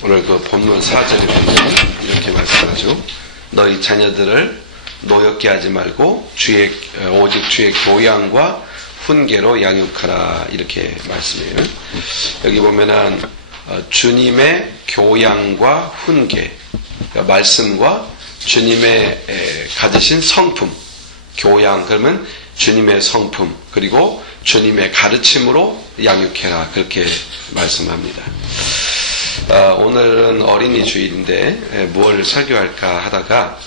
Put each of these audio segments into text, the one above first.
오늘 그 본문 4절에 보면 이렇게 말씀하죠. 너희 자녀들을 노엽게 하지 말고 오직 주의 교양과 훈계로 양육하라, 이렇게 말씀해요. 여기 보면은 주님의 교양과 훈계, 그러니까 말씀과 주님의 가지신 성품, 교양, 그러면 주님의 성품, 그리고 주님의 가르침으로 양육해라, 그렇게 말씀합니다. 오늘은 어린이 주일인데 뭘 설교할까 하다가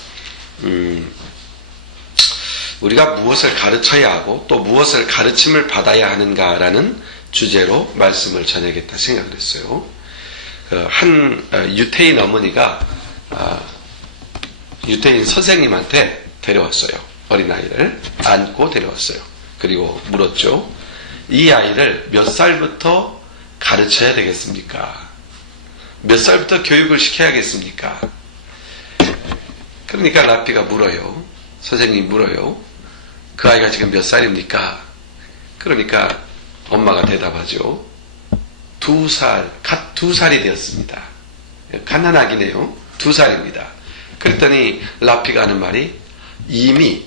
우리가 무엇을 가르쳐야 하고 또 무엇을 가르침을 받아야 하는가라는 주제로 말씀을 전하겠다 생각을 했어요. 한 유태인 어머니가 유태인 선생님한테 데려왔어요. 어린아이를 안고 데려왔어요. 그리고 물었죠. 이 아이를 몇 살부터 가르쳐야 되겠습니까? 몇 살부터 교육을 시켜야겠습니까? 그러니까 라피가 물어요. 선생님이 물어요. 그 아이가 지금 몇 살입니까? 그러니까 엄마가 대답하죠. 2살, 갓 2살이 되었습니다. 갓난아기네요. 2살입니다. 그랬더니 라피가 하는 말이 이미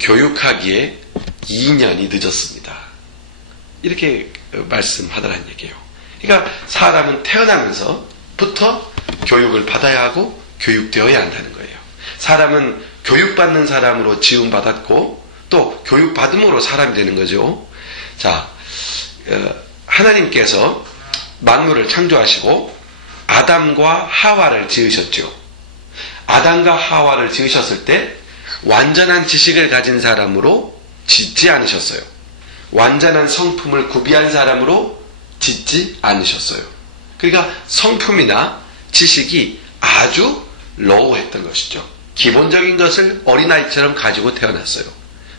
교육하기에 2년이 늦었습니다. 이렇게 말씀하더라는 얘기예요. 그러니까 사람은 태어나면서부터 교육을 받아야 하고 교육되어야 한다는 거예요. 사람은 교육받는 사람으로 지음받았고 또 교육받음으로 사람이 되는 거죠. 자, 하나님께서 만물을 창조하시고 아담과 하와를 지으셨죠. 아담과 하와를 지으셨을 때 완전한 지식을 가진 사람으로 짓지 않으셨어요. 완전한 성품을 구비한 사람으로 짓지 않으셨어요. 그러니까 성품이나 지식이 아주 로우했던 것이죠. 기본적인 것을 어린아이처럼 가지고 태어났어요.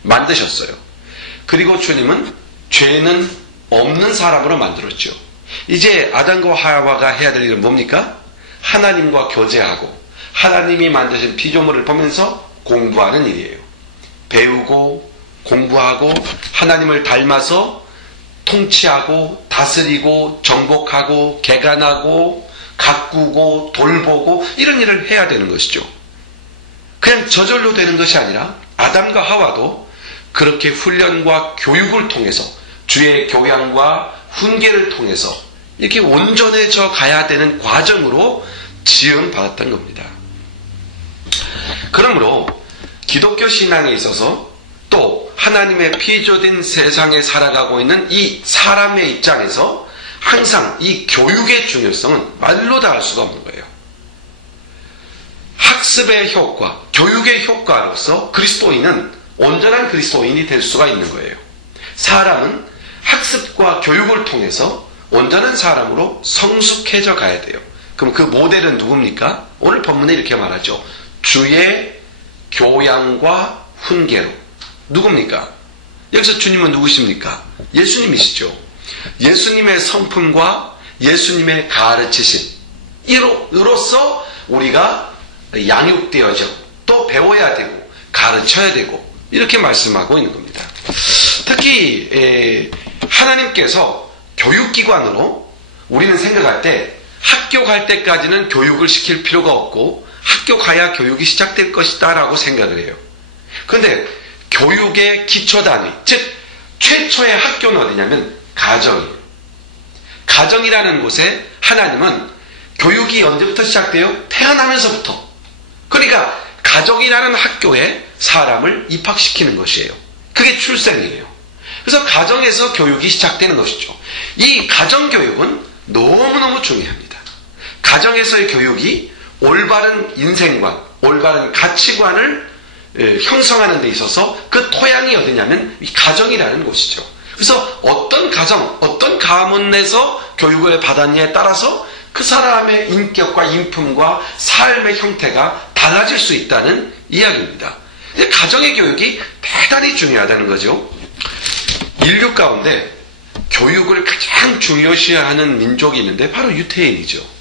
만드셨어요. 그리고 주님은 죄는 없는 사람으로 만들었죠. 이제 아담과 하와가 해야 될 일은 뭡니까? 하나님과 교제하고 하나님이 만드신 피조물을 보면서 공부하는 일이에요. 배우고 공부하고 하나님을 닮아서 통치하고 다스리고 정복하고 개간하고 가꾸고 돌보고 이런 일을 해야 되는 것이죠. 그냥 저절로 되는 것이 아니라 아담과 하와도 그렇게 훈련과 교육을 통해서 주의 교양과 훈계를 통해서 이렇게 온전해져 가야 되는 과정으로 지음받았던 겁니다. 그러므로 기독교 신앙에 있어서 또 하나님의 피조된 세상에 살아가고 있는 이 사람의 입장에서 항상 이 교육의 중요성은 말로 다 할 수가 없는 거예요. 학습의 효과, 교육의 효과로서 그리스도인은 온전한 그리스도인이 될 수가 있는 거예요. 사람은 학습과 교육을 통해서 온전한 사람으로 성숙해져 가야 돼요. 그럼 그 모델은 누굽니까? 오늘 본문에 이렇게 말하죠. 주의 교양과 훈계로. 누굽니까? 여기서 주님은 누구십니까? 예수님이시죠. 예수님의 성품과 예수님의 가르치심 이로써 우리가 양육되어져 또 배워야 되고 가르쳐야 되고 이렇게 말씀하고 있는 겁니다. 특히 하나님께서 교육기관으로 우리는 생각할 때 학교 갈 때까지는 교육을 시킬 필요가 없고 학교 가야 교육이 시작될 것이다 라고 생각을 해요. 그런데 교육의 기초단위, 즉 최초의 학교는 어디냐면 가정이에요. 가정이라는 곳에 하나님은 교육이 언제부터 시작돼요? 태어나면서부터. 그러니까 가정이라는 학교에 사람을 입학시키는 것이에요. 그게 출생이에요. 그래서 가정에서 교육이 시작되는 것이죠. 이 가정교육은 너무너무 중요합니다. 가정에서의 교육이 올바른 인생관, 올바른 가치관을 형성하는 데 있어서 그 토양이 어디냐면 이 가정이라는 곳이죠. 그래서 어떤 가정, 어떤 가문에서 교육을 받았냐에 따라서 그 사람의 인격과 인품과 삶의 형태가 달라질 수 있다는 이야기입니다. 가정의 교육이 대단히 중요하다는 거죠. 인류 가운데 교육을 가장 중요시하는 민족이 있는데 바로 유태인이죠.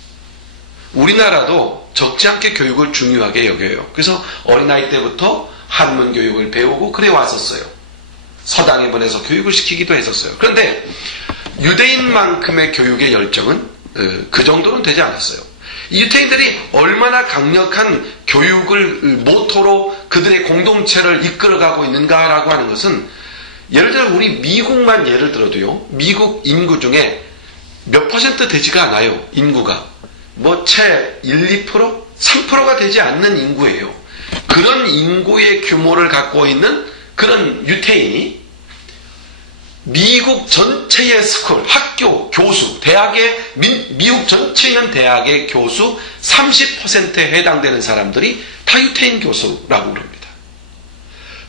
우리나라도 적지 않게 교육을 중요하게 여겨요. 그래서 어린아이 때부터 한문 교육을 배우고 그래 왔었어요. 서당에 보내서 교육을 시키기도 했었어요. 그런데 유대인만큼의 교육의 열정은 그 정도는 되지 않았어요. 유태인들이 얼마나 강력한 교육을 모토로 그들의 공동체를 이끌어가고 있는가라고 하는 것은, 예를 들어 우리 미국만 예를 들어도요, 미국 인구 중에 몇 퍼센트 되지가 않아요. 인구가 채 1, 2%? 3%가 되지 않는 인구예요. 그런 인구의 규모를 갖고 있는 그런 유태인이 미국 전체의 스쿨, 학교, 교수, 대학의, 미국 전체에 있는 대학의 교수 30%에 해당되는 사람들이 다 유태인 교수라고 그럽니다.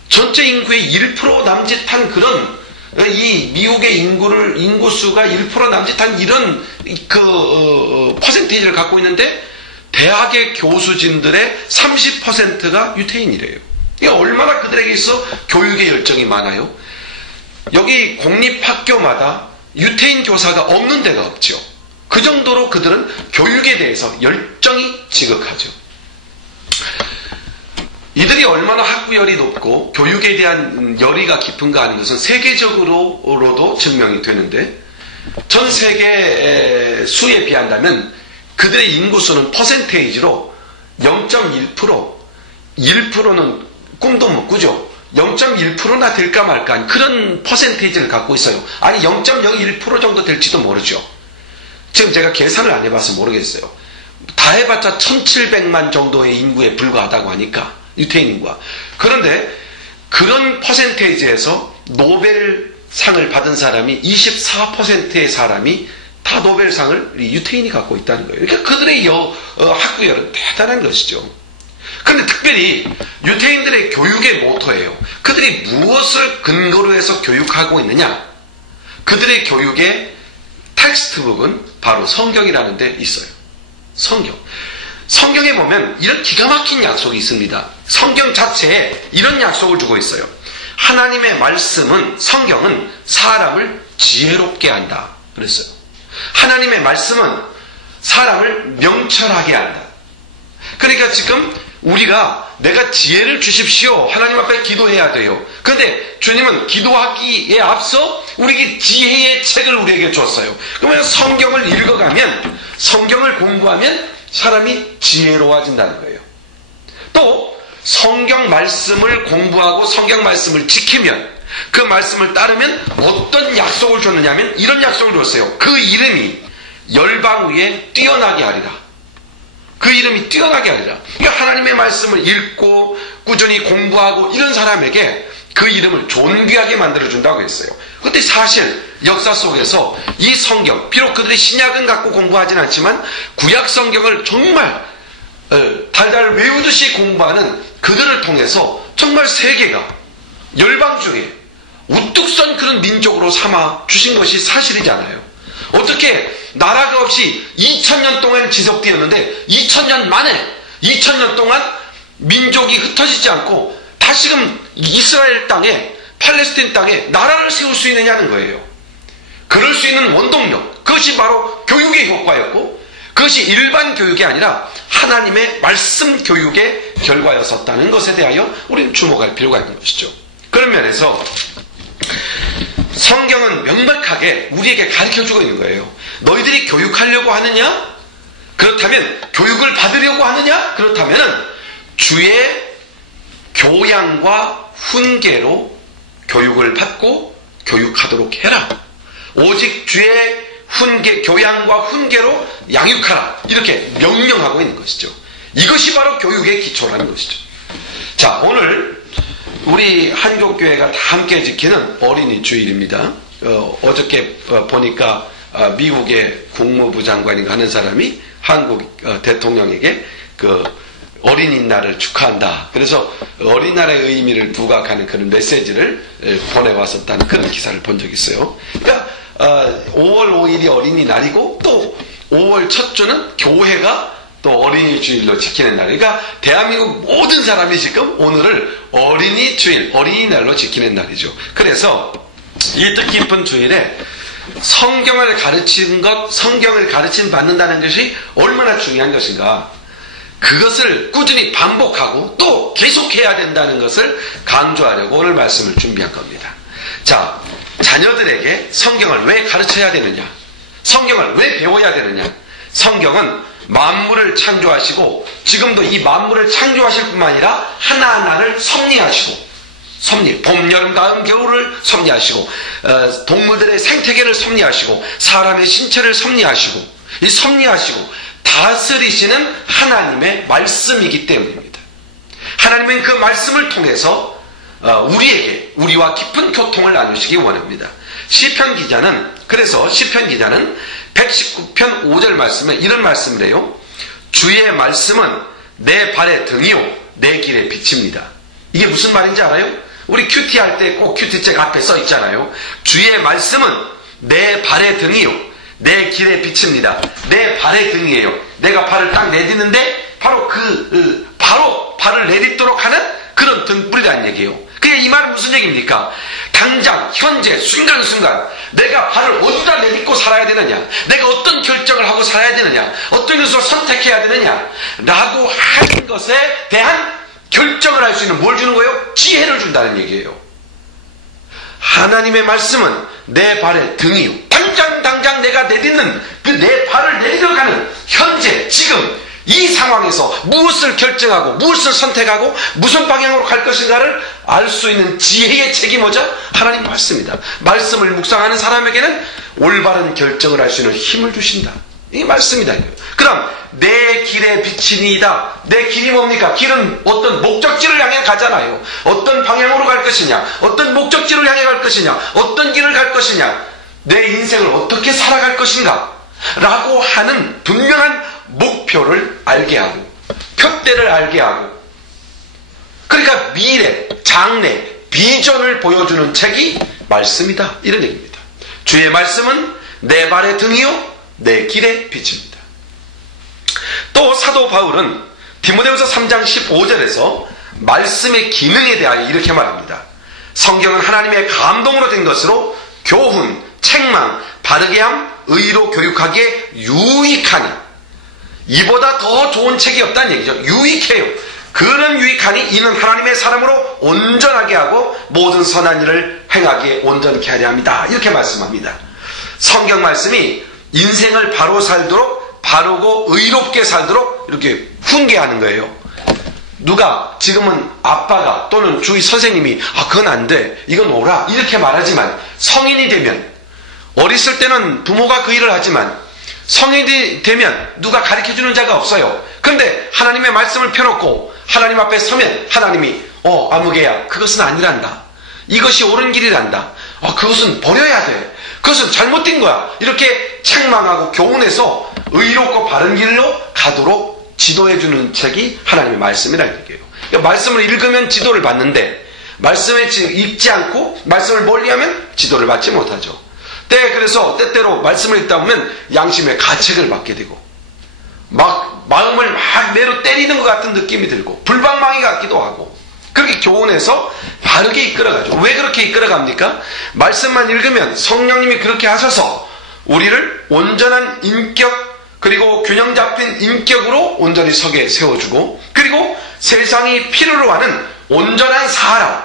전체 인구의 1% 남짓한 그런, 이 미국의 인구수가 1% 남짓한 이런 퍼센테이지를 갖고 있는데, 대학의 교수진들의 30%가 유태인이래요. 이게 얼마나 그들에게 있어 교육의 열정이 많아요. 여기 공립학교마다 유태인 교사가 없는 데가 없죠. 그 정도로 그들은 교육에 대해서 열정이 지극하죠. 이들이 얼마나 학구열이 높고 교육에 대한 열의가 깊은가 하는 것은 세계적으로도 증명이 되는데, 전 세계 수에 비한다면 그들의 인구수는 퍼센테이지로 0.1%, 1%는 꿈도 못 꾸죠. 0.1%나 될까 말까 그런 퍼센테이지를 갖고 있어요. 아니 0.01% 정도 될지도 모르죠. 지금 제가 계산을 안 해봐서 모르겠어요. 다 해봤자 1700만 정도의 인구에 불과하다고 하니까, 유태인 인구가. 그런데 그런 퍼센테이지에서 노벨상을 받은 사람이 24%의 사람이 다 노벨상을 유태인이 갖고 있다는 거예요. 그러니까 그들의 학구열은 대단한 것이죠. 그런데 특별히 유태인들의 교육의 모토예요. 그들이 무엇을 근거로 해서 교육하고 있느냐? 그들의 교육의 텍스트북은 바로 성경이라는 데 있어요. 성경. 성경에 보면 이런 기가 막힌 약속이 있습니다. 성경 자체에 이런 약속을 주고 있어요. 하나님의 말씀은, 성경은 사람을 지혜롭게 한다. 그랬어요. 하나님의 말씀은 사람을 명철하게 한다. 그러니까 지금 우리가 내가 지혜를 주십시오, 하나님 앞에 기도해야 돼요. 그런데 주님은 기도하기에 앞서 우리에게 지혜의 책을 우리에게 줬어요. 그러면 성경을 읽어가면, 성경을 공부하면 사람이 지혜로워진다는 거예요. 또 성경 말씀을 공부하고 성경 말씀을 지키면, 그 말씀을 따르면 어떤 약속을 줬느냐면 이런 약속을 줬어요. 그 이름이 열방 위에 뛰어나게 하리라. 그 이름이 뛰어나게 하리라. 그러니까 하나님의 말씀을 읽고 꾸준히 공부하고 이런 사람에게 그 이름을 존귀하게 만들어준다고 했어요. 그런데 사실 역사 속에서 이 성경, 비록 그들이 신약은 갖고 공부하진 않지만 구약 성경을 정말 달달 외우듯이 공부하는 그들을 통해서 정말 세계가 열방 중에 우뚝 선 그런 민족으로 삼아 주신 것이 사실이잖아요. 어떻게 나라가 없이 2000년 동안 지속되었는데 2000년 만에 2000년 동안 민족이 흩어지지 않고 다시금 이스라엘 땅에, 팔레스틴 땅에 나라를 세울 수 있느냐는 거예요. 그럴 수 있는 원동력, 그것이 바로 교육의 효과였고, 그것이 일반 교육이 아니라 하나님의 말씀 교육의 결과였었다는 것에 대하여 우리는 주목할 필요가 있는 것이죠. 그런 면에서 성경은 명백하게 우리에게 가르쳐주고 있는 거예요. 너희들이 교육하려고 하느냐? 그렇다면 교육을 받으려고 하느냐? 그렇다면 주의 교양과 훈계로 교육을 받고 교육하도록 해라. 오직 주의 교양과 훈계로 양육하라. 이렇게 명령하고 있는 것이죠. 이것이 바로 교육의 기초라는 것이죠. 자, 오늘 우리 한국교회가 다 함께 지키는 어린이 주일입니다. 어저께 보니까 미국의 국무부 장관인가 하는 사람이 한국 대통령에게 그 어린이날을 축하한다. 그래서 어린이날의 의미를 부각하는 그런 메시지를 보내왔었다는 그런 기사를 본 적이 있어요. 그러니까 5월 5일이 어린이날이고 또 5월 첫 주는 교회가 또 어린이 주일로 지키는 날. 그러니까 대한민국 모든 사람이 지금 오늘을 어린이 주일, 어린이날로 지키는 날이죠. 그래서 이 뜻깊은 주일에 성경을 가르치는 것, 성경을 가르침 받는다는 것이 얼마나 중요한 것인가. 그것을 꾸준히 반복하고 또 계속해야 된다는 것을 강조하려고 오늘 말씀을 준비한 겁니다. 자, 자녀들에게 성경을 왜 가르쳐야 되느냐? 성경을 왜 배워야 되느냐? 성경은 만물을 창조하시고 지금도 이 만물을 창조하실 뿐만 아니라 하나하나를 섭리하시고 봄, 여름, 가을, 겨울을 섭리하시고 동물들의 생태계를 섭리하시고 사람의 신체를 섭리하시고 이 섭리하시고 다스리시는 하나님의 말씀이기 때문입니다. 하나님은 그 말씀을 통해서 우리와 깊은 교통을 나누시기 원합니다. 시편 기자는 119편 5절 말씀에 이런 말씀을 해요. 주의 말씀은 내 발의 등이요 내 길의 빛입니다. 이게 무슨 말인지 알아요? 우리 큐티 할 때 꼭 큐티책 앞에 써 있잖아요. 주의 말씀은 내 발의 등이요 내 길의 빛입니다. 내 발의 등이에요. 내가 발을 딱 내딛는데 바로 바로 발을 내딛도록 하는 그런 등불이라는 얘기예요. 그게 이 말은 무슨 얘기입니까? 당장 현재 순간순간 내가 발을 어디다 내딛고 살아야 되느냐, 내가 어떤 결정을 하고 살아야 되느냐, 어떤 것을 선택해야 되느냐 라고 하는 것에 대한 결정을 할 수 있는 뭘 주는 거예요? 지혜를 준다는 얘기예요. 하나님의 말씀은 내 발의 등이요 당장 내가 내딛는 그 내 발을 내딛어가는 현재 지금 이 상황에서 무엇을 결정하고 무엇을 선택하고 무슨 방향으로 갈 것인가를 알 수 있는 지혜의 책이 뭐죠? 하나님 말씀이다. 말씀을 묵상하는 사람에게는 올바른 결정을 할 수 있는 힘을 주신다. 이 말씀이다. 그럼 내 길의 빛이니이다. 내 길이 뭡니까? 길은 어떤 목적지를 향해 가잖아요. 어떤 방향으로 갈 것이냐, 어떤 목적지를 향해 갈 것이냐, 어떤 길을 갈 것이냐, 내 인생을 어떻게 살아갈 것인가 라고 하는 분명한 목표를 알게 하고 표대를 알게 하고, 그러니까 미래, 장래, 비전을 보여주는 책이 말씀이다, 이런 얘기입니다. 주의 말씀은 내 발의 등이요 내 길의 빛입니다. 또 사도 바울은 디모데후서 3장 15절에서 말씀의 기능에 대하여 이렇게 말합니다. 성경은 하나님의 감동으로 된 것으로 교훈, 책망, 바르게 함, 의로 교육하기에 유익하니, 이보다 더 좋은 책이 없다는 얘기죠. 유익해요. 그런 유익하니 이는 하나님의 사람으로 온전하게 하고 모든 선한 일을 행하기에 온전케 하려 합니다. 이렇게 말씀합니다. 성경 말씀이 인생을 바로 살도록, 바르고 의롭게 살도록 이렇게 훈계하는 거예요. 누가 지금은 아빠가 또는 주위 선생님이 그건 안 돼, 이건 오라 이렇게 말하지만 성인이 되면, 어렸을 때는 부모가 그 일을 하지만 성인이 되면 누가 가르쳐주는 자가 없어요. 그런데 하나님의 말씀을 펴놓고 하나님 앞에 서면 하나님이 아무개야, 그것은 아니란다, 이것이 옳은 길이란다, 그것은 버려야 돼, 그것은 잘못된 거야, 이렇게 책망하고 교훈해서 의롭고 바른 길로 가도록 지도해주는 책이 하나님의 말씀이라는 얘기예요. 그러니까 말씀을 읽으면 지도를 받는데 말씀을 읽지 않고 말씀을 멀리하면 지도를 받지 못하죠. 그래서 때때로 말씀을 읽다 보면 양심의 가책을 받게 되고 마음을 막 매로 때리는 것 같은 느낌이 들고 불방망이 같기도 하고, 그렇게 교훈해서 바르게 이끌어가죠. 왜 그렇게 이끌어갑니까? 말씀만 읽으면 성령님이 그렇게 하셔서 우리를 온전한 인격, 그리고 균형 잡힌 인격으로 온전히 서게 세워주고, 그리고 세상이 필요로 하는 온전한 사람,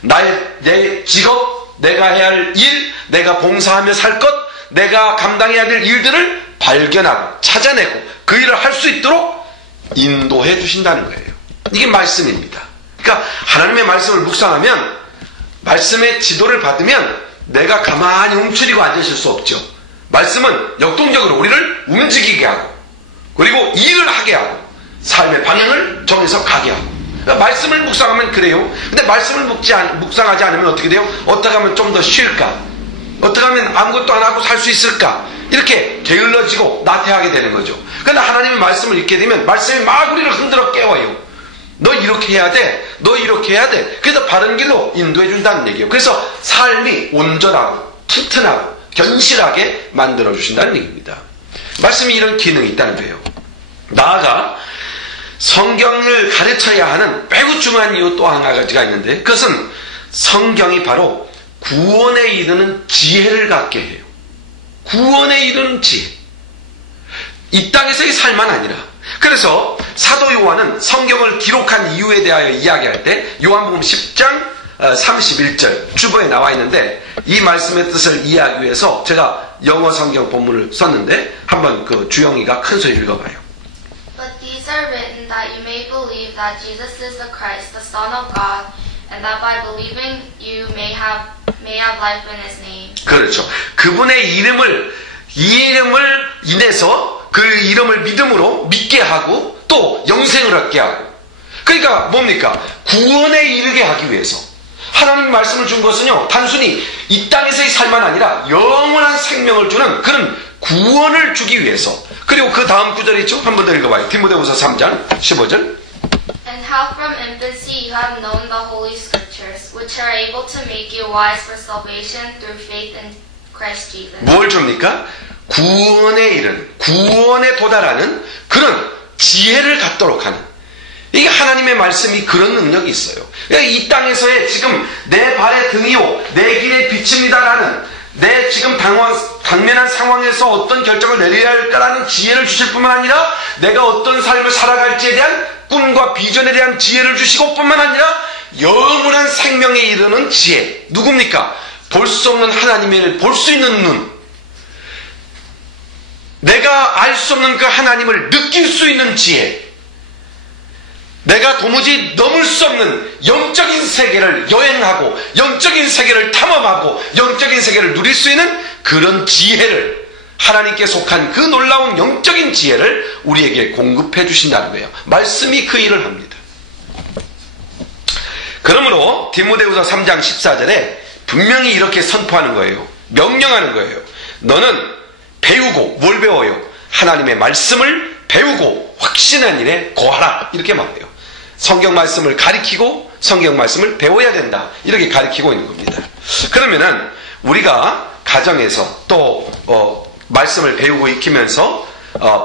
내 직업, 내가 해야 할 일, 내가 봉사하며 살 것, 내가 감당해야 될 일들을 발견하고 찾아내고 그 일을 할 수 있도록 인도해 주신다는 거예요. 이게 말씀입니다. 그러니까 하나님의 말씀을 묵상하면, 말씀의 지도를 받으면 내가 가만히 움츠리고 앉으실 수 없죠. 말씀은 역동적으로 우리를 움직이게 하고, 그리고 일을 하게 하고, 삶의 방향을 정해서 가게 하고. 그러니까 말씀을 묵상하면 그래요. 근데 말씀을 묵상하지 않으면 어떻게 돼요? 어떻게 하면 좀 더 쉴까? 어떻게 하면 아무것도 안 하고 살 수 있을까? 이렇게 게을러지고 나태하게 되는 거죠. 그런데 하나님의 말씀을 읽게 되면 말씀이 막 우리를 흔들어 깨워요. 너 이렇게 해야 돼, 너 이렇게 해야 돼. 그래서 바른 길로 인도해 준다는 얘기예요. 그래서 삶이 온전하고 튼튼하고 견실하게 만들어 주신다는 얘기입니다. 말씀이 이런 기능이 있다는 거예요. 나아가 성경을 가르쳐야 하는 매우 중요한 이유 또 한 가지가 있는데, 그것은 성경이 바로 구원에 이르는 지혜를 갖게 해요. 구원에 이르는 지혜. 이 땅에서의 삶만 아니라. 그래서 사도 요한은 성경을 기록한 이유에 대하여 이야기할 때 요한복음 10장 31절 주보에 나와 있는데, 이 말씀의 뜻을 이해하기 위해서 제가 영어 성경 본문을 썼는데 한번 그 주영이가 큰 소리 읽어봐요. But these are written that you may believe that Jesus is the Christ, the Son of God, and that by believing you may have life in His name. 그렇죠. 그분의 이름을 인해서 그 이름을 믿음으로 믿게 하고 또 영생을 얻게 하고. 그러니까 뭡니까? 구원에 이르게 하기 위해서. 하나님 말씀을 준 것은요, 단순히 이 땅에서의 삶만 아니라 영원한 생명을 주는 그런 구원을 주기 위해서. 그리고 그 다음 구절이 있죠? 한 번 더 읽어봐요. 디모데후서 3장 15절. And how from infancy you have known the Holy Scriptures, which are able to make you wise for salvation through faith in Christ Jesus. 뭘 줍니까? 구원에 이른, 구원에 도달하는 그런 지혜를 갖도록 하는. 이게 하나님의 말씀이 그런 능력이 있어요. 이 땅에서의 지금 내 발의 등이요, 내 길의 빛입니다라는 내 지금 당면한 상황에서 어떤 결정을 내려야 할까라는 지혜를 주실 뿐만 아니라 내가 어떤 삶을 살아갈지에 대한 꿈과 비전에 대한 지혜를 주시고 뿐만 아니라 영원한 생명에 이르는 지혜. 누굽니까? 볼 수 없는 하나님을 볼 수 있는 눈. 내가 알 수 없는 그 하나님을 느낄 수 있는 지혜. 내가 도무지 넘을 수 없는 영적인 세계를 여행하고 영적인 세계를 탐험하고 영적인 세계를 누릴 수 있는 그런 지혜를 하나님께 속한 그 놀라운 영적인 지혜를 우리에게 공급해 주신다는 거예요. 말씀이 그 일을 합니다. 그러므로 디모데후서 3장 14절에 분명히 이렇게 선포하는 거예요. 명령하는 거예요. 너는 배우고 뭘 배워요? 하나님의 말씀을 배우고 확신한 일에 거하라. 이렇게 말해요. 성경 말씀을 가리키고 성경 말씀을 배워야 된다. 이렇게 가리키고 있는 겁니다. 그러면은 우리가 가정에서 또 말씀을 배우고 익히면서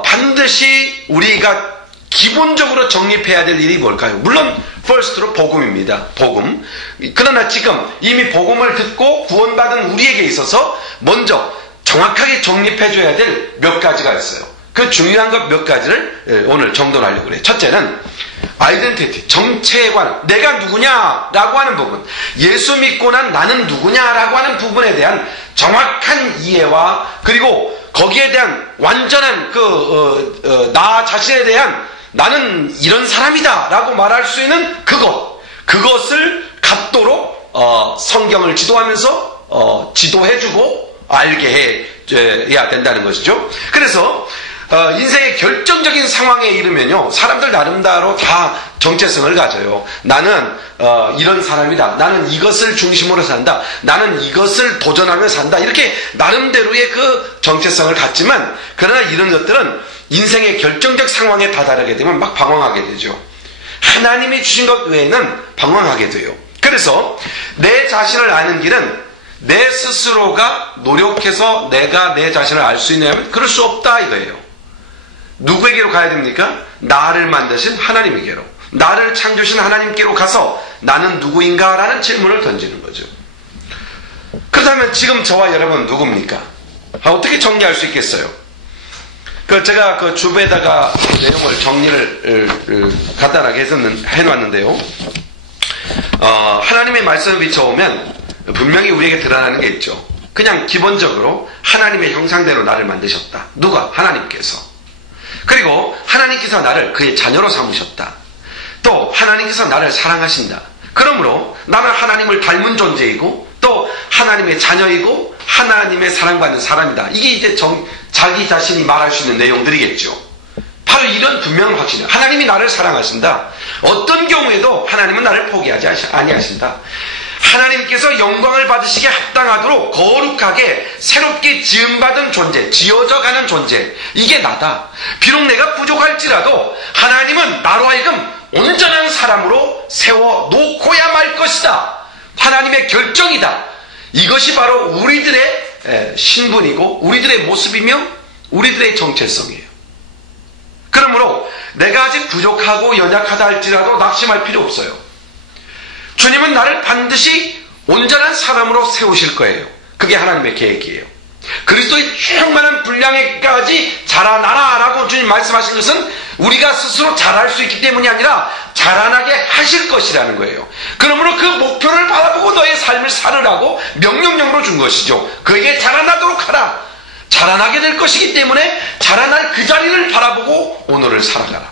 반드시 우리가 기본적으로 정립해야 될 일이 뭘까요? 물론 first로 복음입니다. 복음. 그러나 지금 이미 복음을 듣고 구원받은 우리에게 있어서 먼저 정확하게 정립해줘야 될 몇 가지가 있어요. 그 중요한 것 몇 가지를 오늘 정돈하려고 그래요. 첫째는 아이덴티티, 정체관, 내가 누구냐라고 하는 부분, 예수 믿고 난 나는 누구냐라고 하는 부분에 대한 정확한 이해와 그리고 거기에 대한 완전한 나 자신에 대한 나는 이런 사람이다라고 말할 수 있는 그것을 갖도록 성경을 지도하면서 지도해주고 알게 해야 된다는 것이죠. 그래서 인생의 결정적인 상황에 이르면요, 사람들 나름대로 다 정체성을 가져요. 나는 이런 사람이다. 나는 이것을 중심으로 산다. 나는 이것을 도전하며 산다. 이렇게 나름대로의 그 정체성을 갖지만, 그러나 이런 것들은 인생의 결정적 상황에 다다르게 되면 막 방황하게 되죠. 하나님이 주신 것 외에는 방황하게 돼요. 그래서 내 자신을 아는 길은 내 스스로가 노력해서 내가 내 자신을 알 수 있냐면 그럴 수 없다 이거예요. 누구에게로 가야 됩니까? 나를 만드신 하나님에게로, 나를 창조신 하나님께로 가서 나는 누구인가? 라는 질문을 던지는 거죠. 그렇다면 지금 저와 여러분 누굽니까? 어떻게 정리할 수 있겠어요? 제가 그 주부에다가 내용을 정리를 간단하게 해놨는데요. 하나님의 말씀을 비춰오면 분명히 우리에게 드러나는 게 있죠. 그냥 기본적으로 하나님의 형상대로 나를 만드셨다. 누가? 하나님께서. 그리고 하나님께서 나를 그의 자녀로 삼으셨다. 또 하나님께서 나를 사랑하신다. 그러므로 나는 하나님을 닮은 존재이고 또 하나님의 자녀이고 하나님의 사랑받는 사람이다. 이게 이제 자기 자신이 말할 수 있는 내용들이겠죠. 바로 이런 분명한 확신이에요. 하나님이 나를 사랑하신다. 어떤 경우에도 하나님은 나를 포기하지 아니하신다. 하나님께서 영광을 받으시기에 합당하도록 거룩하게 새롭게 지음받은 존재, 지어져가는 존재, 이게 나다. 비록 내가 부족할지라도 하나님은 나로 하여금 온전한 사람으로 세워놓고야 말 것이다. 하나님의 결정이다. 이것이 바로 우리들의 신분이고 우리들의 모습이며 우리들의 정체성이에요. 그러므로 내가 아직 부족하고 연약하다 할지라도 낙심할 필요 없어요. 주님은 나를 반드시 온전한 사람으로 세우실 거예요. 그게 하나님의 계획이에요. 그리스도의 충만한 분량에까지 자라나라라고 주님 말씀하신 것은 우리가 스스로 자랄 수 있기 때문이 아니라 자라나게 하실 것이라는 거예요. 그러므로 그 목표를 바라보고 너의 삶을 살으라고 명령령으로 준 것이죠. 그에게 자라나도록 하라. 자라나게 될 것이기 때문에 자라날 그 자리를 바라보고 오늘을 살아가라.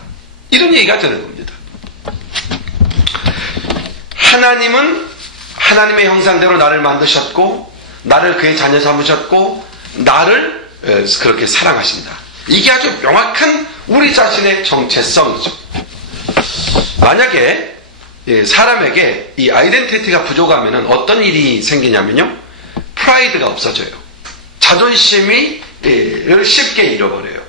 이런 얘기가 되는 겁니다. 하나님은 하나님의 형상대로 나를 만드셨고 나를 그의 자녀 삼으셨고 나를 그렇게 사랑하신다. 이게 아주 명확한 우리 자신의 정체성이죠. 만약에 사람에게 이 아이덴티티가 부족하면 어떤 일이 생기냐면요, 프라이드가 없어져요. 자존심을 쉽게 잃어버려요.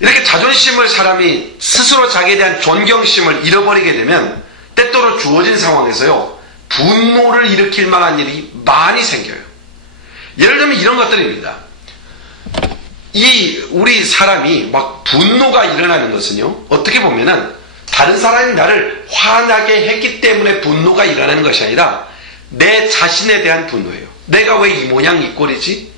이렇게 자존심을 사람이 스스로 자기에 대한 존경심을 잃어버리게 되면 때때로 주어진 상황에서요, 분노를 일으킬 만한 일이 많이 생겨요. 예를 들면 이런 것들입니다. 우리 사람이 막 분노가 일어나는 것은요, 어떻게 보면은 다른 사람이 나를 화나게 했기 때문에 분노가 일어나는 것이 아니라 내 자신에 대한 분노예요. 내가 왜 이 모양 이 꼴이지?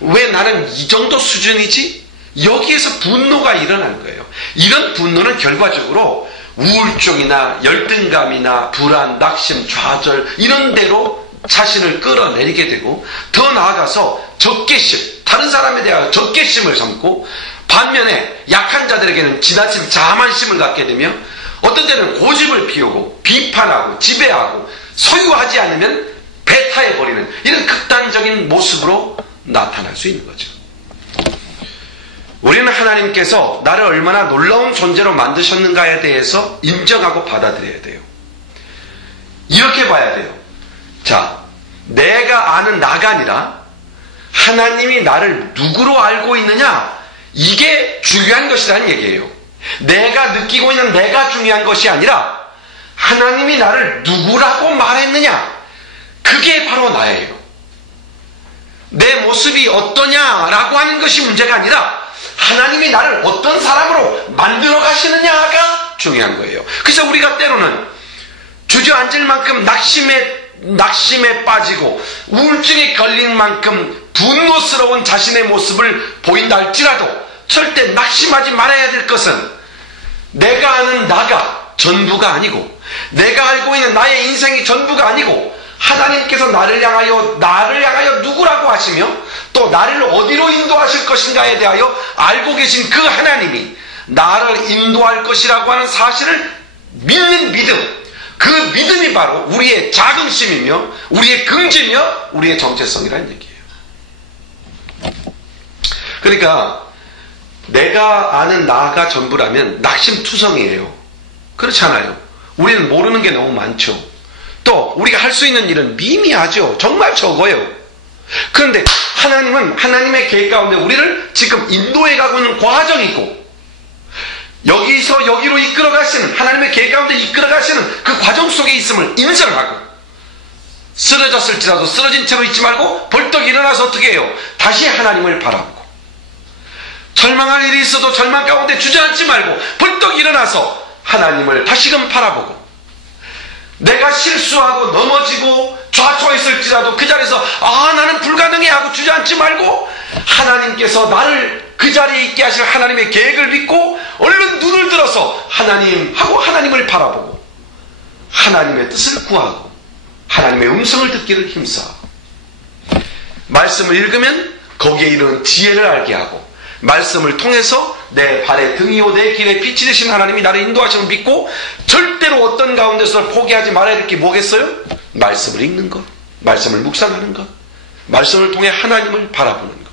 왜 나는 이 정도 수준이지? 여기에서 분노가 일어나는 거예요. 이런 분노는 결과적으로 우울증이나 열등감이나 불안, 낙심, 좌절 이런 데로 자신을 끌어내리게 되고, 더 나아가서 적개심, 다른 사람에 대하여 적개심을 삼고, 반면에 약한 자들에게는 지나친 자만심을 갖게 되며, 어떤 때는 고집을 피우고 비판하고 지배하고 소유하지 않으면 배타해버리는 이런 극단적인 모습으로 나타날 수 있는 거죠. 우리는 하나님께서 나를 얼마나 놀라운 존재로 만드셨는가에 대해서 인정하고 받아들여야 돼요. 이렇게 봐야 돼요. 자, 내가 아는 나가 아니라 하나님이 나를 누구로 알고 있느냐, 이게 중요한 것이라는 얘기예요. 내가 느끼고 있는 내가 중요한 것이 아니라 하나님이 나를 누구라고 말했느냐, 그게 바로 나예요. 내 모습이 어떠냐라고 하는 것이 문제가 아니라 하나님이 나를 어떤 사람으로 만들어 가시느냐가 중요한 거예요. 그래서 우리가 때로는 주저앉을 만큼 낙심에 빠지고 우울증에 걸린 만큼 분노스러운 자신의 모습을 보인다 할지라도 절대 낙심하지 말아야 될 것은, 내가 아는 나가 전부가 아니고 내가 알고 있는 나의 인생이 전부가 아니고 하나님께서 나를 향하여 누구라고 하시며 또 나를 어디로 인도하실 것인가에 대하여 알고 계신 그 하나님이 나를 인도할 것이라고 하는 사실을 믿는 믿음, 그 믿음이 바로 우리의 자긍심이며 우리의 긍지며 우리의 정체성이라는 얘기예요. 그러니까 내가 아는 나가 전부라면 낙심투성이에요. 그렇잖아요. 우리는 모르는 게 너무 많죠. 또 우리가 할 수 있는 일은 미미하죠. 정말 적어요. 그런데 하나님은 하나님의 계획 가운데 우리를 지금 인도해 가고 있는 과정이고, 여기서 여기로 이끌어 가시는, 하나님의 계획 가운데 이끌어 가시는 그 과정 속에 있음을 인정하고, 쓰러졌을지라도 쓰러진 채로 있지 말고 벌떡 일어나서 어떻게 해요? 다시 하나님을 바라보고, 절망할 일이 있어도 절망 가운데 주저앉지 말고 벌떡 일어나서 하나님을 다시금 바라보고, 내가 실수하고 넘어지고 좌초했을지라도 그 자리에서 나는 불가능해 하고 주저앉지 말고 하나님께서 나를 그 자리에 있게 하실 하나님의 계획을 믿고 얼른 눈을 들어서 하나님 하고 하나님을 바라보고 하나님의 뜻을 구하고 하나님의 음성을 듣기를 힘써하고, 말씀을 읽으면 거기에 이르는 지혜를 알게 하고, 말씀을 통해서 내 발의 등이요 내 길에 빛이 되신 하나님이 나를 인도하심을 믿고 절대로 어떤 가운데서 포기하지 말아야 될 게 뭐겠어요? 말씀을 읽는 것, 말씀을 묵상하는 것, 말씀을 통해 하나님을 바라보는 것.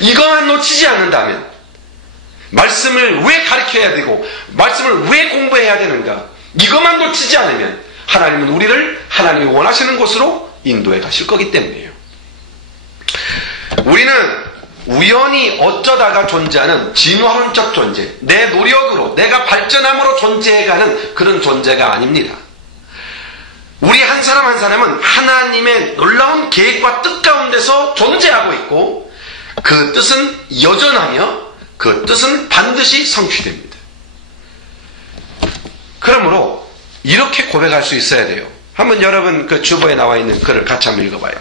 이것만 놓치지 않는다면, 말씀을 왜 가르쳐야 되고 말씀을 왜 공부해야 되는가, 이것만 놓치지 않으면 하나님은 우리를 하나님이 원하시는 곳으로 인도해 가실 거기 때문이에요. 우리는 우연히 어쩌다가 존재하는 진화론적 존재, 내 노력으로 내가 발전함으로 존재해가는 그런 존재가 아닙니다. 우리 한 사람 한 사람은 하나님의 놀라운 계획과 뜻 가운데서 존재하고 있고, 그 뜻은 여전하며 그 뜻은 반드시 성취됩니다. 그러므로 이렇게 고백할 수 있어야 돼요. 한번 여러분 그 주보에 나와 있는 글을 같이 한번 읽어봐요.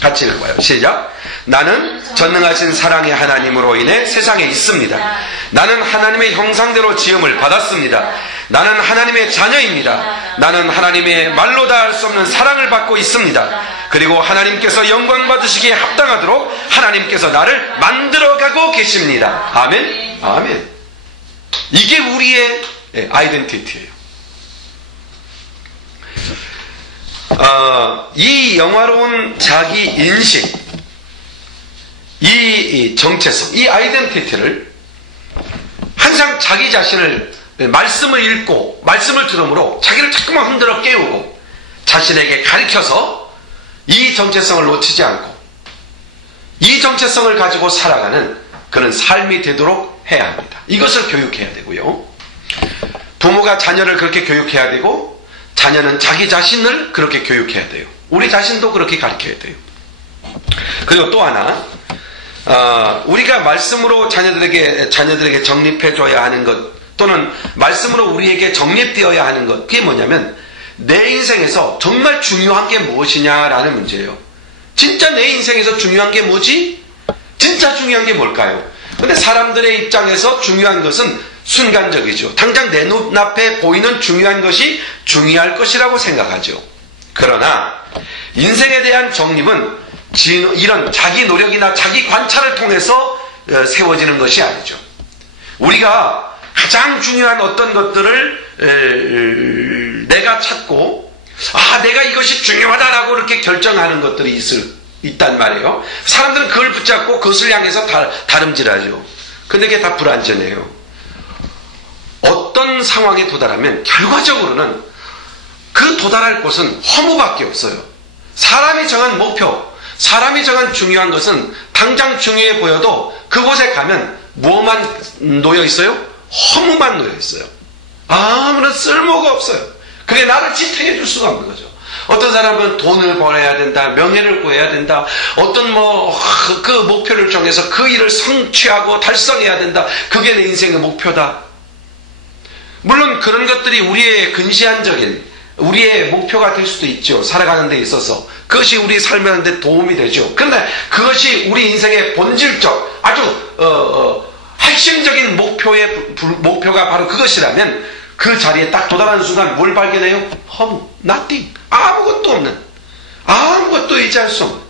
같이 읽어봐요. 시작. 나는 전능하신 사랑의 하나님으로 인해 세상에 있습니다. 나는 하나님의 형상대로 지음을 받았습니다. 나는 하나님의 자녀입니다. 나는 하나님의 말로 다 할 수 없는 사랑을 받고 있습니다. 그리고 하나님께서 영광 받으시기에 합당하도록 하나님께서 나를 만들어가고 계십니다. 아멘? 아멘. 이게 우리의 아이덴티티예요. 이 영화로운 자기 인식, 이 정체성, 이 아이덴티티를 항상 자기 자신을 말씀을 읽고 말씀을 들음으로 자기를 자꾸만 흔들어 깨우고 자신에게 가르쳐서 이 정체성을 놓치지 않고 이 정체성을 가지고 살아가는 그런 삶이 되도록 해야 합니다. 이것을 교육해야 되고요. 부모가 자녀를 그렇게 교육해야 되고 자녀는 자기 자신을 그렇게 교육해야 돼요. 우리 자신도 그렇게 가르쳐야 돼요. 그리고 또 하나, 우리가 말씀으로 자녀들에게 정립해줘야 하는 것, 또는 말씀으로 우리에게 정립되어야 하는 것, 그게 뭐냐면 내 인생에서 정말 중요한 게 무엇이냐라는 문제예요. 진짜 내 인생에서 중요한 게 뭐지? 진짜 중요한 게 뭘까요? 근데 사람들의 입장에서 중요한 것은 순간적이죠. 당장 내 눈앞에 보이는 중요한 것이 중요할 것이라고 생각하죠. 그러나 인생에 대한 정립은 이런 자기 노력이나 자기 관찰을 통해서 세워지는 것이 아니죠. 우리가 가장 중요한 어떤 것들을 내가 찾고 내가 이것이 중요하다라고 이렇게 결정하는 것들이 있단 말이에요. 사람들은 그걸 붙잡고 그것을 향해서 다름질하죠. 근데 그게 다 불완전해요. 어떤 상황에 도달하면 결과적으로는 그 도달할 곳은 허무밖에 없어요. 사람이 정한 목표, 사람이 정한 중요한 것은 당장 중요해 보여도 그곳에 가면 뭐만 놓여 있어요? 허무만 놓여 있어요. 아무런 쓸모가 없어요. 그게 나를 지탱해 줄 수가 없는 거죠. 어떤 사람은 돈을 벌어야 된다, 명예를 구해야 된다, 어떤 그 목표를 정해서 그 일을 성취하고 달성해야 된다. 그게 내 인생의 목표다. 물론 그런 것들이 우리의 근시안적인 우리의 목표가 될 수도 있죠. 살아가는 데 있어서 그것이 우리 삶에 데 도움이 되죠. 그런데 그것이 우리 인생의 본질적 아주 핵심적인 목표가 바로 그것이라면 그 자리에 딱 도달하는 순간 뭘 발견해요? 허무, nothing, 아무것도 없는, 아무것도 의지할 수 없는.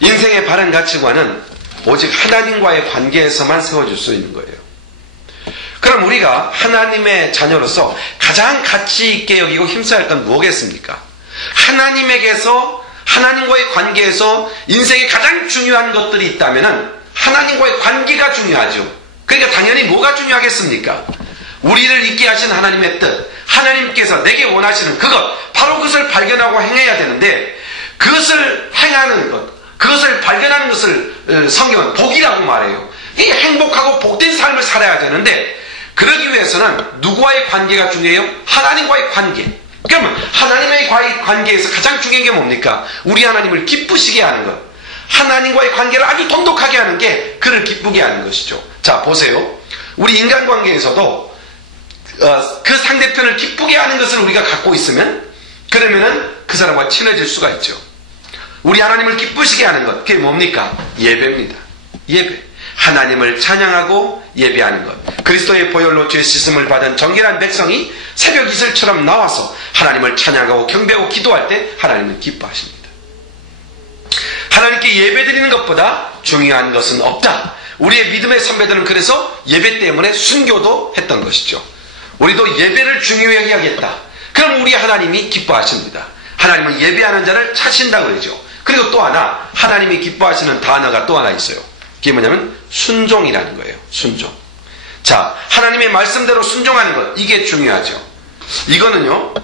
인생의 바른 가치관은 오직 하나님과의 관계에서만 세워질 수 있는 거예요. 그럼 우리가 하나님의 자녀로서 가장 가치 있게 여기고 힘써야 할 건 무엇겠습니까? 하나님과의 관계에서 인생에 가장 중요한 것들이 있다면 하나님과의 관계가 중요하죠. 그러니까 당연히 뭐가 중요하겠습니까? 우리를 있게 하신 하나님의 뜻, 하나님께서 내게 원하시는 그것, 바로 그것을 발견하고 행해야 되는데 그것을 행하는 것, 그것을 발견하는 것을 성경은 복이라고 말해요. 이게 행복하고 복된 삶을 살아야 되는데 그러기 위해서는 누구와의 관계가 중요해요? 하나님과의 관계. 그러면 하나님의 관계에서 가장 중요한 게 뭡니까? 우리 하나님을 기쁘시게 하는 것. 하나님과의 관계를 아주 돈독하게 하는 게 그를 기쁘게 하는 것이죠. 자, 보세요. 우리 인간관계에서도 그 상대편을 기쁘게 하는 것을 우리가 갖고 있으면 그러면은 그 사람과 친해질 수가 있죠. 우리 하나님을 기쁘시게 하는 것, 그게 뭡니까? 예배입니다. 예배. 하나님을 찬양하고 예배하는 것. 그리스도의 보혈로 죄 씻음을 받은 정결한 백성이 새벽 이슬처럼 나와서 하나님을 찬양하고 경배하고 기도할 때 하나님은 기뻐하십니다. 하나님께 예배드리는 것보다 중요한 것은 없다. 우리의 믿음의 선배들은 그래서 예배 때문에 순교도 했던 것이죠. 우리도 예배를 중요하게 하겠다. 그럼 우리 하나님이 기뻐하십니다. 하나님은 예배하는 자를 찾으신다고 그러죠. 그리고 또 하나, 하나님이 기뻐하시는 단어가 또 하나 있어요. 그게 뭐냐면 순종이라는 거예요. 순종. 자, 하나님의 말씀대로 순종하는 것, 이게 중요하죠. 이거는요,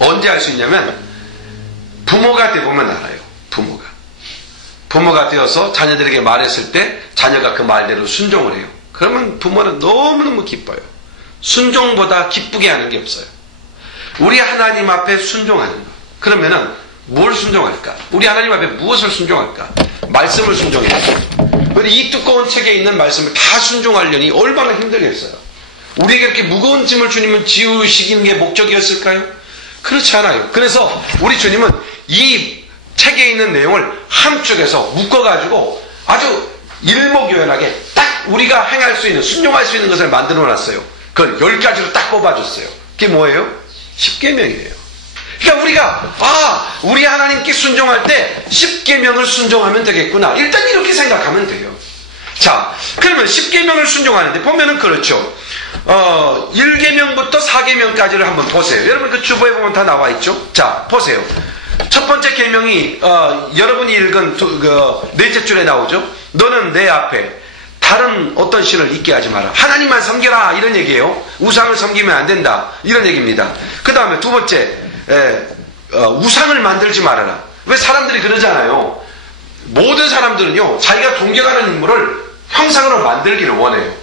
언제 알 수 있냐면 부모가 되보면 알아요. 부모가 되어서 자녀들에게 말했을 때 자녀가 그 말대로 순종을 해요. 그러면 부모는 너무너무 기뻐요. 순종보다 기쁘게 하는 게 없어요. 우리 하나님 앞에 순종하는 것. 그러면은 뭘 순종할까? 우리 하나님 앞에 무엇을 순종할까? 말씀을 순종해야죠. 그런데 이 두꺼운 책에 있는 말씀을 다 순종하려니 얼마나 힘들겠어요. 우리에게 이렇게 무거운 짐을 주님은 지우시는 게 목적이었을까요? 그렇지 않아요. 그래서 우리 주님은 이 책에 있는 내용을 한쪽에서 묶어가지고 아주 일목요연하게 딱 우리가 행할 수 있는, 순종할 수 있는 것을 만들어 놨어요. 그걸 10가지로 딱 뽑아줬어요. 그게 뭐예요? 십계명이에요. 그러니까 우리가 우리 하나님께 순종할 때 십계명을 순종하면 되겠구나. 일단 이렇게 생각하면 돼요. 자, 그러면 십계명을 순종하는데 보면은 그렇죠. 1계명부터 4계명까지를 한번 보세요. 여러분 그 주보에 보면 다 나와 있죠. 자, 보세요. 첫 번째 계명이 여러분이 읽은 넷째 줄에 나오죠. 너는 내 앞에 다른 어떤 신을 있게 하지 마라. 하나님만 섬겨라. 이런 얘기예요. 우상을 섬기면 안 된다. 이런 얘기입니다. 그 다음에 두 번째, 우상을 만들지 말아라. 왜 사람들이 그러잖아요. 모든 사람들은요, 자기가 존경하는 인물을 형상으로 만들기를 원해요.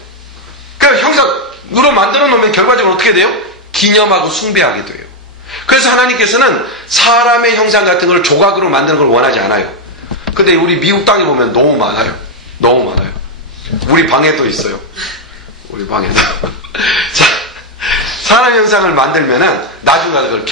그러니까 형상으로 만들어 놓으면 결과적으로 어떻게 돼요? 기념하고 숭배하게 돼요. 그래서 하나님께서는 사람의 형상 같은 걸 조각으로 만드는 걸 원하지 않아요. 근데 우리 미국 땅에 보면 너무 많아요. 너무 많아요. 우리 방에도 있어요. 우리 방에도. 자, 사람 형상을 만들면은 나중에 가서 그걸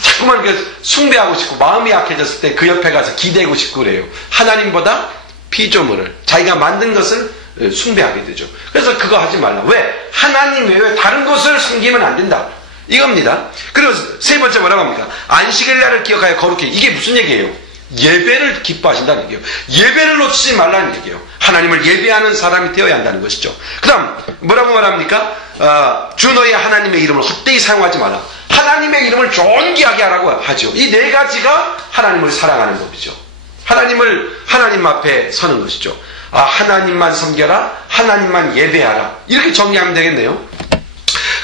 자꾸만 숭배하고 싶고 마음이 약해졌을 때 그 옆에 가서 기대고 싶고 그래요. 하나님보다 피조물을, 자기가 만든 것을 숭배하게 되죠. 그래서 그거 하지 말라. 왜? 하나님 외에 다른 것을 섬기면 안 된다. 이겁니다. 그리고 세 번째 뭐라고 합니까? 안식일 날을 기억하여 거룩해. 이게 무슨 얘기예요? 예배를 기뻐하신다는 얘기예요. 예배를 놓치지 말라는 얘기예요. 하나님을 예배하는 사람이 되어야 한다는 것이죠. 그 다음 뭐라고 말합니까? 주 너의 하나님의 이름을 헛되이 사용하지 말라. 하나님의 이름을 존귀하게 하라고 하죠. 이 네 가지가 하나님을 사랑하는 법이죠. 하나님 앞에 서는 것이죠. 하나님만 섬겨라, 하나님만 예배하라, 이렇게 정리하면 되겠네요.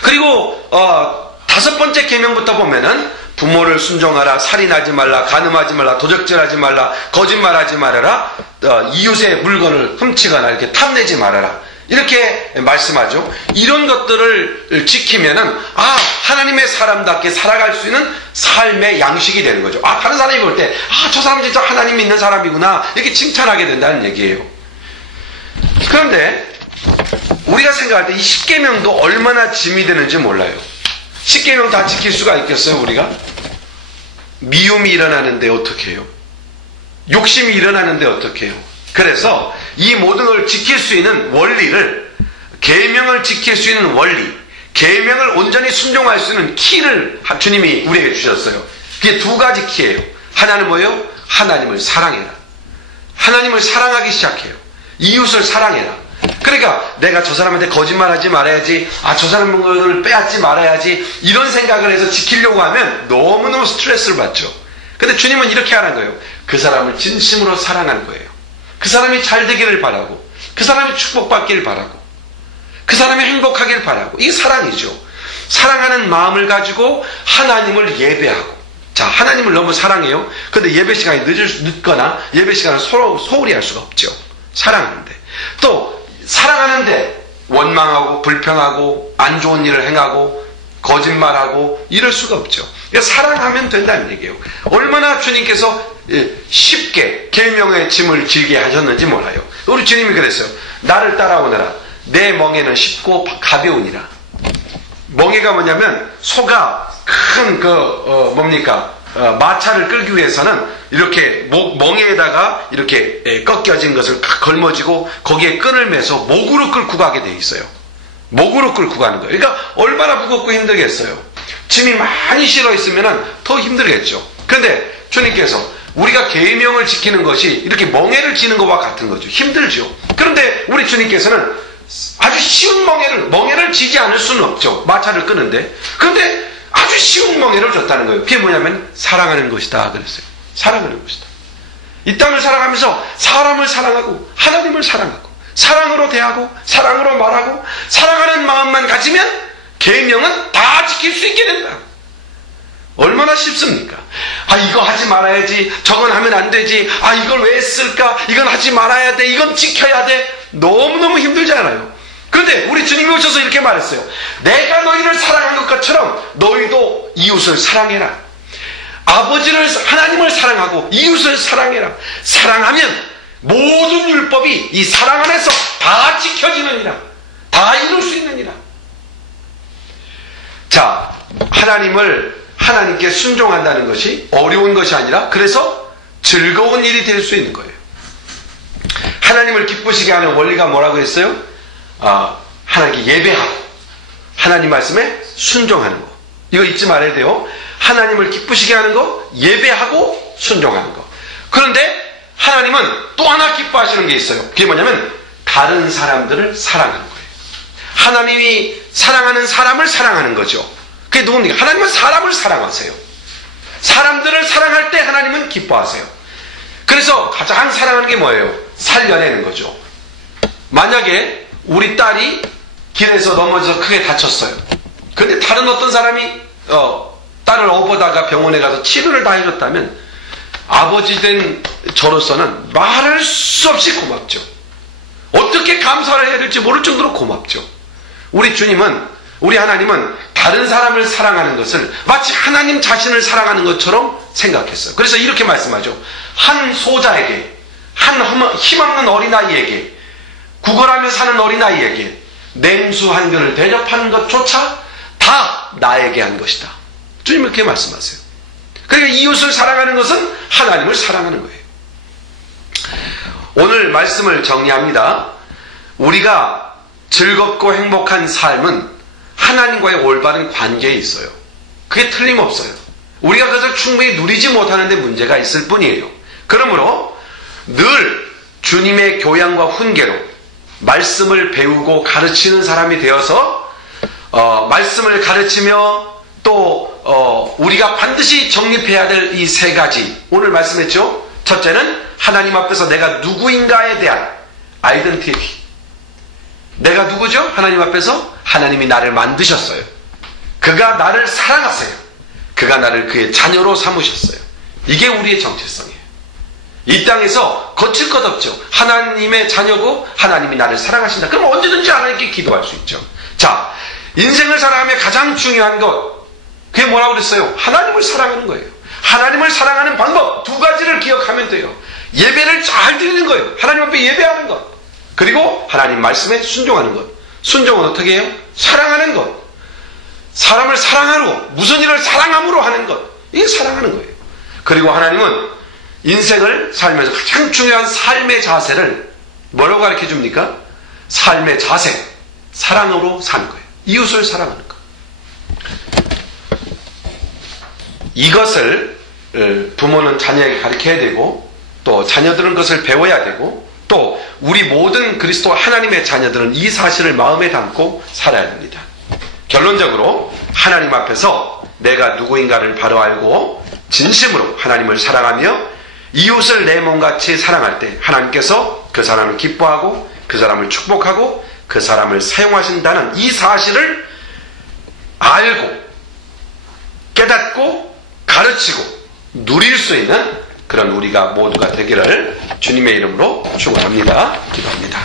그리고 다섯 번째 계명부터 보면은 부모를 순종하라, 살인하지 말라, 간음하지 말라, 도적질하지 말라, 거짓말하지 말아라, 이웃의 물건을 훔치거나 이렇게 탐내지 말아라, 이렇게 말씀하죠. 이런 것들을 지키면은 하나님의 사람답게 살아갈 수 있는 삶의 양식이 되는 거죠. 다른 사람이 볼 때 저 사람 진짜 하나님 믿는 사람이구나, 이렇게 칭찬하게 된다는 얘기예요. 그런데 우리가 생각할 때 이 십계명도 얼마나 짐이 되는지 몰라요. 십계명 다 지킬 수가 있겠어요, 우리가? 미움이 일어나는데 어떻게 해요? 욕심이 일어나는데 어떻게 해요? 그래서 이 모든 걸 지킬 수 있는 원리를, 계명을 지킬 수 있는 원리, 계명을 온전히 순종할 수 있는 키를 주님이 우리에게 주셨어요. 그게 두 가지 키예요. 하나는 뭐예요? 하나님을 사랑해라. 하나님을 사랑하기 시작해요. 이웃을 사랑해라. 그러니까 내가 저 사람한테 거짓말하지 말아야지, 저 사람을 빼앗지 말아야지, 이런 생각을 해서 지키려고 하면 너무너무 스트레스를 받죠. 근데 주님은 이렇게 하는 거예요. 그 사람을 진심으로 사랑하는 거예요. 그 사람이 잘 되기를 바라고, 그 사람이 축복받기를 바라고, 그 사람이 행복하기를 바라고. 이게 사랑이죠. 사랑하는 마음을 가지고 하나님을 예배하고. 자, 하나님을 너무 사랑해요. 근데 예배 시간이 늦거나 예배 시간을 서로 소홀히 할 수가 없죠. 사랑하는데. 또 사랑하는데 원망하고 불평하고 안 좋은 일을 행하고 거짓말하고 이럴 수가 없죠. 그러니까 사랑하면 된다는 얘기예요. 얼마나 주님께서 쉽게 계명의 짐을 지게 하셨는지 몰라요. 우리 주님이 그랬어요. 나를 따라오너라. 내 멍에는 쉽고 가벼우니라. 멍에가 뭐냐면 소가 큰 마차를 끌기 위해서는 이렇게 멍에에다가 이렇게 꺾여진 것을 걸머지고 거기에 끈을 매서 목으로 끌고 가게 돼 있어요. 목으로 끌고 가는 거예요. 그러니까 얼마나 무겁고 힘들겠어요. 짐이 많이 실어 있으면 더 힘들겠죠. 그런데 주님께서 우리가 계명을 지키는 것이 이렇게 멍에를 지는 것과 같은 거죠. 힘들죠. 그런데 우리 주님께서는 아주 쉬운 멍에를 지지 않을 수는 없죠. 마차를 끄는데. 그런데 아주 쉬운 멍에를 줬다는 거예요. 그게 뭐냐면 사랑하는 것이다 그랬어요. 사랑하는 것이다. 이 땅을 살아가면서 사람을 사랑하고 하나님을 사랑하고 사랑으로 대하고 사랑으로 말하고 사랑하는 마음만 가지면 계명은 다 지킬 수 있게 된다. 얼마나 쉽습니까? 이거 하지 말아야지, 저건 하면 안 되지, 이걸 왜 했을까, 이건 하지 말아야 돼, 이건 지켜야 돼. 너무너무 힘들잖아요. 그런데 우리 주님이 오셔서 이렇게 말했어요. 내가 너희를 사랑한 것처럼 너희도 이웃을 사랑해라. 하나님을 사랑하고 이웃을 사랑해라. 사랑하면 모든 율법이 이 사랑 안에서 다 지켜지느니라. 다 이룰 수 있느니라. 자, 하나님께 순종한다는 것이 어려운 것이 아니라 그래서 즐거운 일이 될 수 있는 거예요. 하나님을 기쁘시게 하는 원리가 뭐라고 했어요? 하나님께 예배하고 하나님 말씀에 순종하는 거. 이거 잊지 말아야 돼요. 하나님을 기쁘시게 하는 거, 예배하고 순종하는 거. 그런데 하나님은 또 하나 기뻐하시는 게 있어요. 그게 뭐냐면 다른 사람들을 사랑하는 거예요. 하나님이 사랑하는 사람을 사랑하는 거죠. 그게 누굽니까? 하나님은 사람을 사랑하세요. 사람들을 사랑할 때 하나님은 기뻐하세요. 그래서 가장 사랑하는 게 뭐예요? 살려내는 거죠. 만약에 우리 딸이 길에서 넘어져서 크게 다쳤어요. 근데 다른 어떤 사람이 딸을 업어다가 병원에 가서 치료를 다 해줬다면 아버지 된 저로서는 말할 수 없이 고맙죠. 어떻게 감사를 해야 될지 모를 정도로 고맙죠. 우리 주님은, 우리 하나님은 다른 사람을 사랑하는 것을 마치 하나님 자신을 사랑하는 것처럼 생각했어요. 그래서 이렇게 말씀하죠. 한 소자에게, 한 힘없는 어린아이에게, 구걸하며 사는 어린아이에게 냉수 한 그릇을 대접하는 것조차 다 나에게 한 것이다. 주님은 그렇게 말씀하세요. 그러니까 이웃을 사랑하는 것은 하나님을 사랑하는 거예요. 오늘 말씀을 정리합니다. 우리가 즐겁고 행복한 삶은 하나님과의 올바른 관계에 있어요. 그게 틀림없어요. 우리가 그것을 충분히 누리지 못하는 데 문제가 있을 뿐이에요. 그러므로 늘 주님의 교양과 훈계로 말씀을 배우고 가르치는 사람이 되어서 말씀을 가르치며 또 우리가 반드시 정립해야 될 이 세 가지, 오늘 말씀했죠. 첫째는 하나님 앞에서 내가 누구인가에 대한 아이덴티티. 내가 누구죠? 하나님 앞에서 하나님이 나를 만드셨어요. 그가 나를 사랑하세요. 그가 나를 그의 자녀로 삼으셨어요. 이게 우리의 정체성이에요. 이 땅에서 거칠 것 없죠. 하나님의 자녀고 하나님이 나를 사랑하신다. 그럼 언제든지 하나님께 기도할 수 있죠. 자, 인생을 살아가며 가장 중요한 것, 그게 뭐라고 그랬어요? 하나님을 사랑하는 거예요. 하나님을 사랑하는 방법 두 가지를 기억하면 돼요. 예배를 잘 드리는 거예요. 하나님 앞에 예배하는 것. 그리고 하나님 말씀에 순종하는 것. 순종은 어떻게 해요? 사랑하는 것. 사람을 사랑하고 무슨 일을 사랑함으로 하는 것. 이게 사랑하는 거예요. 그리고 하나님은 인생을 살면서 가장 중요한 삶의 자세를 뭐라고 가르쳐 줍니까? 삶의 자세, 사랑으로 사는 거예요. 이웃을 사랑하는 것. 이것을 부모는 자녀에게 가르쳐야 되고 또 자녀들은 그것을 배워야 되고 또 우리 모든 그리스도 하나님의 자녀들은 이 사실을 마음에 담고 살아야 됩니다. 결론적으로 하나님 앞에서 내가 누구인가를 바로 알고 진심으로 하나님을 사랑하며 이웃을 내 몸같이 사랑할 때 하나님께서 그 사람을 기뻐하고 그 사람을 축복하고 그 사람을 사용하신다는 이 사실을 알고 깨닫고 가르치고 누릴 수 있는 그런 우리가 모두가 되기를 주님의 이름으로 축원합니다. 기도합니다.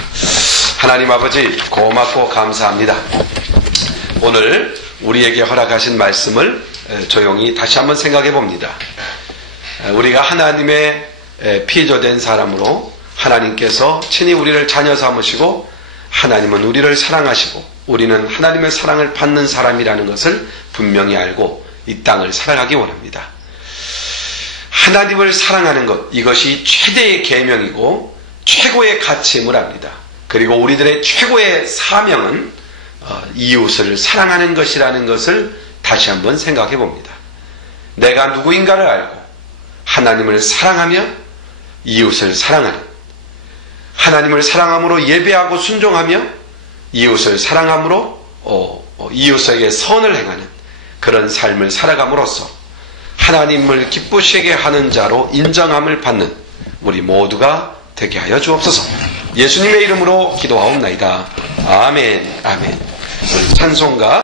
하나님 아버지 고맙고 감사합니다. 오늘 우리에게 허락하신 말씀을 조용히 다시 한번 생각해 봅니다. 우리가 하나님의 피조된 사람으로 하나님께서 친히 우리를 자녀 삼으시고 하나님은 우리를 사랑하시고 우리는 하나님의 사랑을 받는 사람이라는 것을 분명히 알고 이 땅을 살아가기 원합니다. 하나님을 사랑하는 것, 이것이 최대의 계명이고 최고의 가치임을 압니다. 그리고 우리들의 최고의 사명은 이웃을 사랑하는 것이라는 것을 다시 한번 생각해 봅니다. 내가 누구인가를 알고 하나님을 사랑하며 이웃을 사랑하는, 하나님을 사랑함으로 예배하고 순종하며 이웃을 사랑함으로 이웃에게 선을 행하는 그런 삶을 살아감으로써 하나님을 기쁘시게 하는 자로 인정함을 받는 우리 모두가 되게 하여 주옵소서. 예수님의 이름으로 기도하옵나이다. 아멘. 아멘. 우리 찬송가